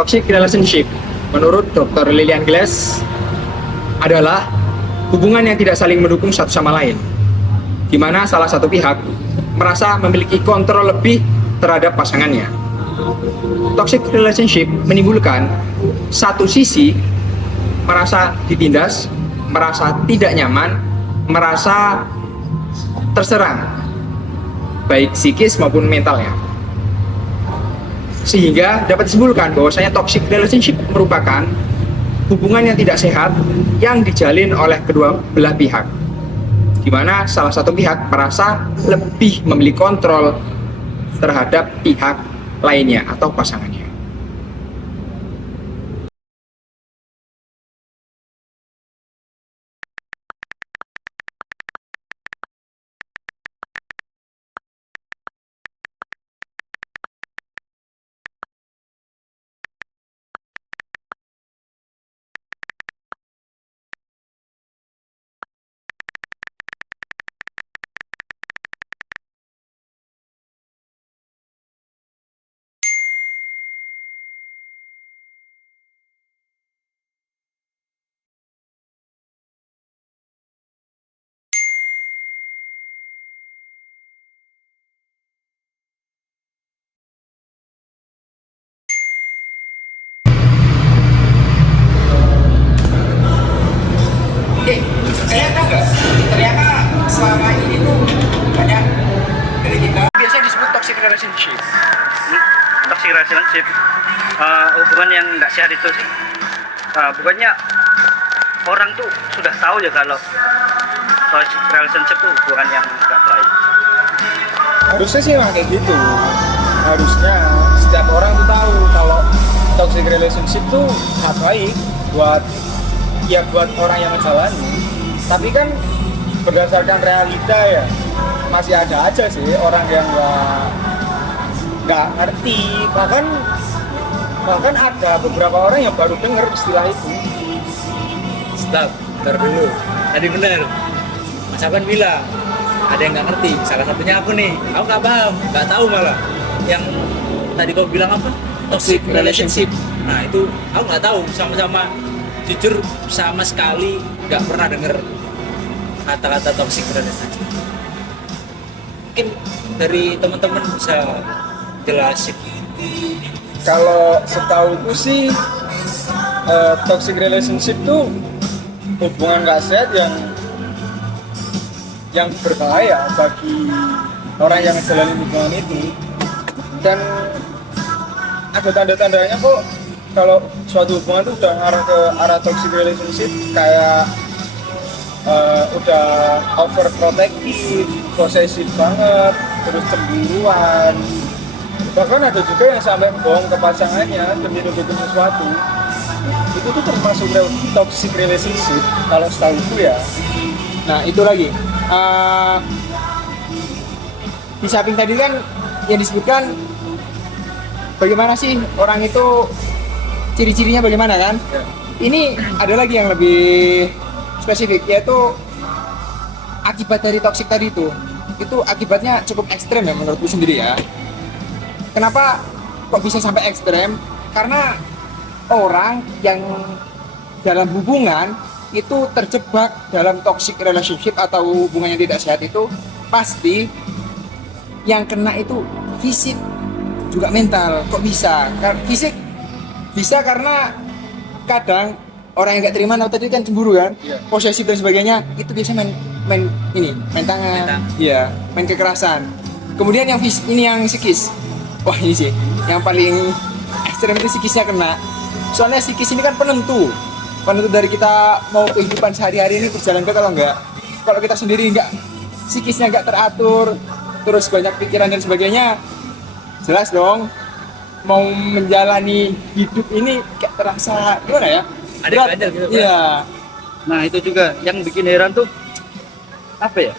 Toxic relationship menurut Dr. Lillian Glass adalah hubungan yang tidak saling mendukung satu sama lain, di mana salah satu pihak merasa memiliki kontrol lebih terhadap pasangannya. Toxic relationship menimbulkan satu sisi merasa ditindas, merasa tidak nyaman, merasa terserang, baik psikis maupun mentalnya. Sehingga dapat disimpulkan bahwasanya toxic relationship merupakan hubungan yang tidak sehat yang dijalin oleh kedua belah pihak, di mana salah satu pihak merasa lebih memiliki kontrol terhadap pihak lainnya atau pasangannya. Ternyata enggak? Ternyata selama ini tuh banyak dari kita biasanya disebut toxic relationship. Toxic relationship, hubungan yang nggak sehat itu sih. Bukannya orang tuh sudah tahu ya kalau toxic relationship tuh hubungan yang nggak baik. Harusnya sih emang kayak gitu. Harusnya setiap orang tuh tahu kalau toxic relationship tuh gak baik buat orang yang menjalani. Tapi kan berdasarkan realita ya masih ada aja sih orang yang nggak ngerti. Bahkan ada beberapa orang yang baru dengar istilah itu. Stop, bentar dulu. Tadi bener, Mas Aban bilang ada yang nggak ngerti. Salah satunya aku nih, aku nggak paham, nggak tahu malah. Yang tadi kau bilang apa? Toxic relationship. Nah itu aku nggak tahu, sama-sama jujur sama sekali nggak pernah denger kata-kata toxic relationship. Mungkin dari teman-teman bisa jelasin. Kalau setahuku sih toxic relationship tuh hubungan gak sehat yang berbahaya bagi orang yang menjalani hubungan itu. Dan ada tanda-tandanya kok kalau suatu hubungan tuh udah ngarah ke arah toxic relationship, kayak udah overprotective, posesif banget, terus cemburuan. Bahkan ada juga yang sampai bohong ke pasangannya demi nututin sesuatu. Itu tuh termasuk toxic relationship kalau setahuku ya. Nah itu lagi di samping tadi kan yang disebutkan bagaimana sih orang itu ciri-cirinya bagaimana kan? Ya. Ini ada lagi yang lebih spesifik, yaitu akibat dari toksik tadi itu akibatnya cukup ekstrem ya menurutku sendiri ya. Kenapa kok bisa sampai ekstrem? Karena orang yang dalam hubungan itu terjebak dalam toxic relationship atau hubungan yang tidak sehat itu pasti yang kena itu fisik juga mental. Kok bisa? Fisik bisa karena kadang orang yang nggak terima tadi kan cemburu kan, posesif dan sebagainya, itu biasanya main tangan, iya, main kekerasan. Kemudian yang ini yang psikis, wah ini sih yang paling ekstrem itu psikisnya kena. Soalnya psikis ini kan penentu dari kita mau kehidupan sehari-hari ini berjalan ke kalau enggak. Kalau kita sendiri enggak, psikisnya enggak teratur, terus banyak pikiran dan sebagainya, jelas dong mau menjalani hidup ini kayak terasa gimana ya? Ada aja gitu. Iya. Nah itu juga yang bikin heran tuh apa ya?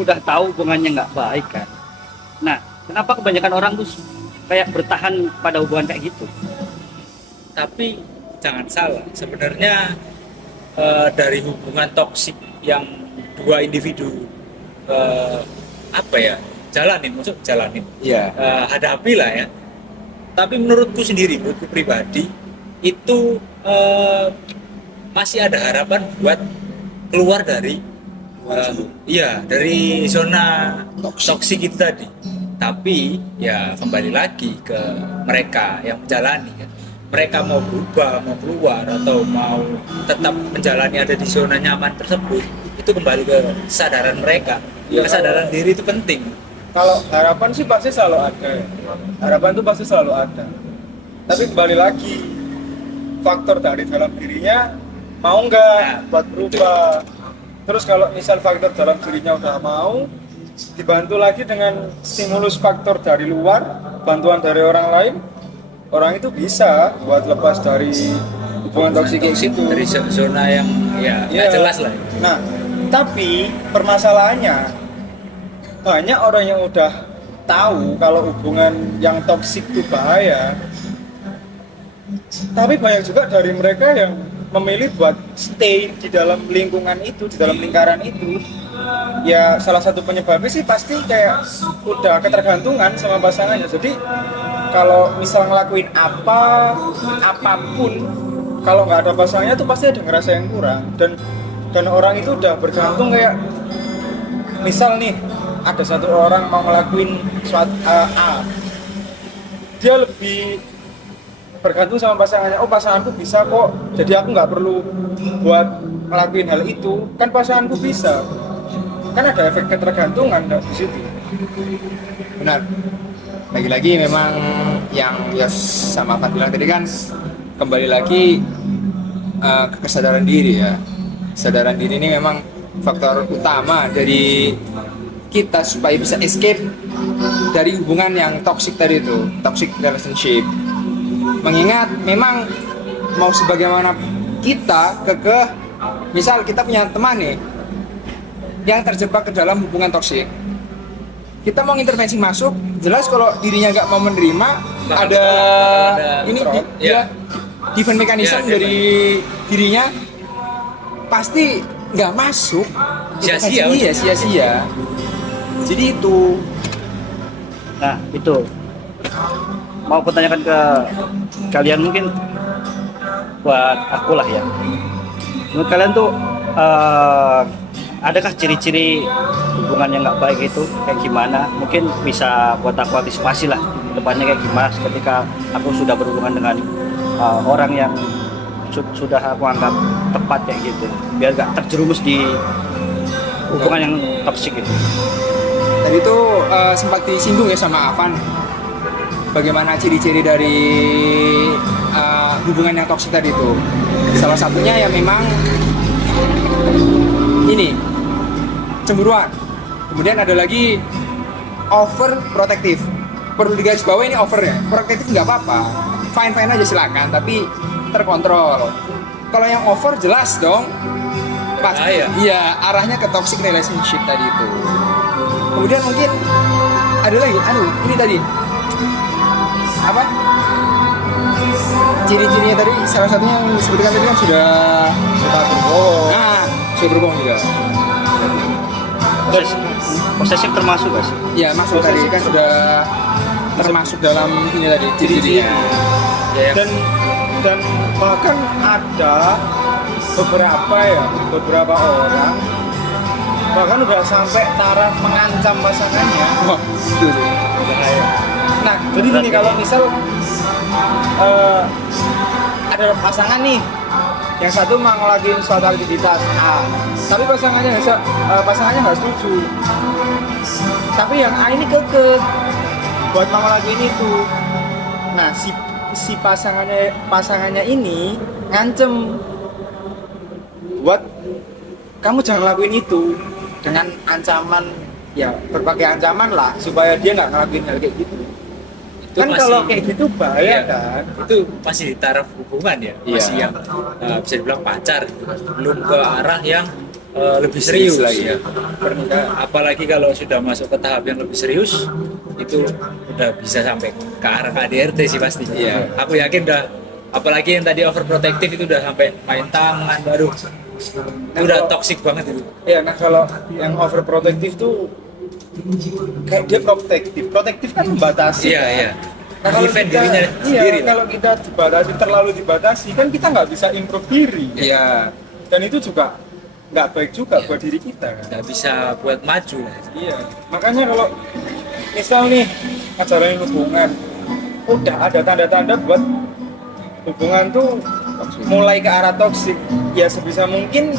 Udah tahu hubungannya nggak baik kan. Nah kenapa kebanyakan orang tuh kayak bertahan pada hubungan kayak gitu? Tapi jangan salah, sebenarnya dari hubungan toksik yang dua individu jalanin, Iya. hadapi lah ya. Tapi menurutku sendiri, menurutku pribadi itu masih ada harapan buat keluar dari dari zona toksik itu tadi. Tapi ya kembali lagi ke mereka yang menjalani kan. Mereka mau berubah, mau keluar atau mau tetap menjalani ada di zona nyaman tersebut, itu kembali ke kesadaran mereka. Ya, Kesadaran diri itu penting. Kalau harapan sih pasti selalu ada ya. Harapan itu pasti selalu ada. Tapi kembali lagi, faktor dari dalam dirinya mau nggak buat berubah. Terus kalau misal faktor dalam dirinya udah mau, dibantu lagi dengan stimulus faktor dari luar, bantuan dari orang lain, orang itu bisa buat lepas dari hubungan toksik itu. Dari zona yang nggak jelas lah. Nah, tapi permasalahannya banyak orang yang udah tahu kalau hubungan yang toksik itu bahaya. Tapi banyak juga dari mereka yang memilih buat stay di dalam lingkungan itu, di dalam lingkaran itu. Ya salah satu penyebabnya sih pasti kayak udah ketergantungan sama pasangannya. Jadi kalau misal ngelakuin apapun, kalau nggak ada pasangannya tuh pasti ada ngerasa yang kurang. Dan orang itu udah bergantung kayak misal nih ada satu orang mau ngelakuin suatu A, dia lebih bergantung sama pasangannya. Oh, pasanganku bisa kok, jadi aku nggak perlu buat ngelakuin hal itu, kan pasanganku bisa. Kan ada efek ketergantungan di situ. Benar. Lagi-lagi memang yang sama Fat bilang tadi kan kembali lagi ke kesadaran diri ya. Kesadaran diri ini memang faktor utama dari kita supaya bisa escape dari hubungan yang toxic tadi itu, toxic relationship. Mengingat memang mau sebagaimana kita misal kita punya teman nih yang terjebak ke dalam hubungan toksik, kita mau intervensi masuk, jelas kalau dirinya nggak mau menerima, ada ini defense mechanism dari dirinya pasti nggak masuk, sia-sia. Jadi itu. Nah, itu mau aku tanyakan ke kalian, mungkin buat aku lah ya. Menurut kalian tuh adakah ciri-ciri hubungan yang nggak baik itu kayak gimana? Mungkin bisa buat aku antisipasi lah depannya kayak gimana ketika aku sudah berhubungan dengan orang yang sudah aku anggap tepat kayak gitu, biar gak terjerumus di hubungan yang toksik itu. Tadi itu sempat disinggung ya sama Afan, bagaimana ciri-ciri dari hubungan yang toksik tadi itu. Salah satunya ya memang ini cemburuan. Kemudian ada lagi over protektif. Perlu digarisbawahi ini over ya. Protektif nggak apa-apa, fine aja silakan, tapi terkontrol. Kalau yang over jelas dong, pasti iya arahnya ke toxic relationship tadi itu. Kemudian mungkin ada lagi, ini tadi apa? Ciri-cirinya tadi salah satunya yang disebutkan tadi kan sudah berbohong. Nah, sudah berbohong juga. Posesif termasuk gak sih? Ya masuk tadi kan sudah termasuk dalam ini tadi ciri-cirinya. Dan bahkan ada beberapa orang bahkan udah sampai taraf mengancam pasangannya. Wah, itu Bahaya. Nah, jadi gini, kalau misal ada pasangan nih, yang satu mau ngelakuin suatu aktivitas A, tapi pasangannya nggak setuju. Tapi yang A ini kekeh buat mau ngelakuin itu. Nah, si pasangannya ini ngancem buat kamu jangan lakuin itu, dengan ancaman, ya berbagai ancaman lah supaya dia nggak ngelakuin hal kayak gitu. Itu kan kalau kayak gitu bahaya kan. Itu masih di taraf hubungan ya, masih yang bisa dibilang pacar, belum ke arah yang lebih serius lagi ya. Apalagi kalau sudah masuk ke tahap yang lebih serius, itu udah bisa sampai ke arah KDRT sih pasti. Iya. Aku yakin udah, apalagi yang tadi overprotective itu udah sampai main tangan baru. Udah toxic banget itu. Ya, nah kalau yang overprotective tuh kayak dia protektif kan membatasi. Iya. Nah, kalau Defend kita, dirinya iya, sendiri. kalau kita dibatasi, terlalu dibatasi, kan kita nggak bisa improve diri. Iya. Dan itu juga nggak baik juga buat diri kita kan. Nggak bisa buat maju. Iya, makanya kalau misal nih ngejalanin hubungan, udah ada tanda-tanda buat hubungan tuh mulai ke arah toksik, ya sebisa mungkin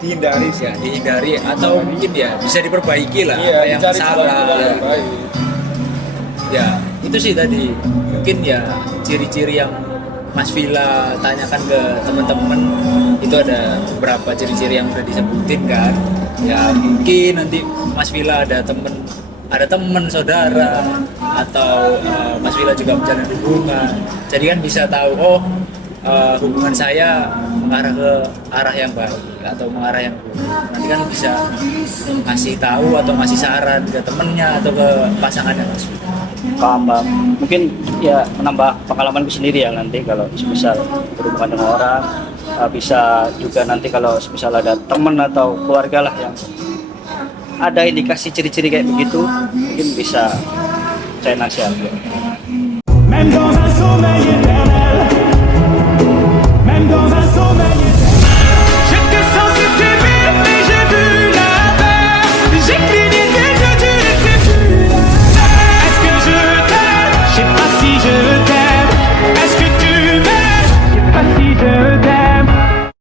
dihindari sih. Ya dihindari atau mungkin ya bisa diperbaiki lah Iya, apa yang dicari jalan salah. keluar yang baik. Ya itu sih tadi mungkin ya ciri-ciri yang Mas Villa tanyakan ke teman-teman itu ada beberapa ciri-ciri yang udah disebutin kan. Ya mungkin nanti Mas Villa ada teman saudara atau Mas Villa juga menjalin hubungan, jadi kan bisa tahu hubungan saya mengarah ke arah yang baik atau mengarah yang buruk. Nanti kan bisa ngasih tahu atau ngasih saran ke temennya atau ke pasangannya Mas Villa. Paham, Bang. Mungkin ya menambah pengalamanku sendiri ya nanti kalau misal berhubungan dengan orang, bisa juga nanti kalau misal ada teman atau keluarga lah yang ada indikasi ciri-ciri kayak begitu, mungkin bisa saya nasihatin. Même dans un sommeil éternel, même dans un sommeil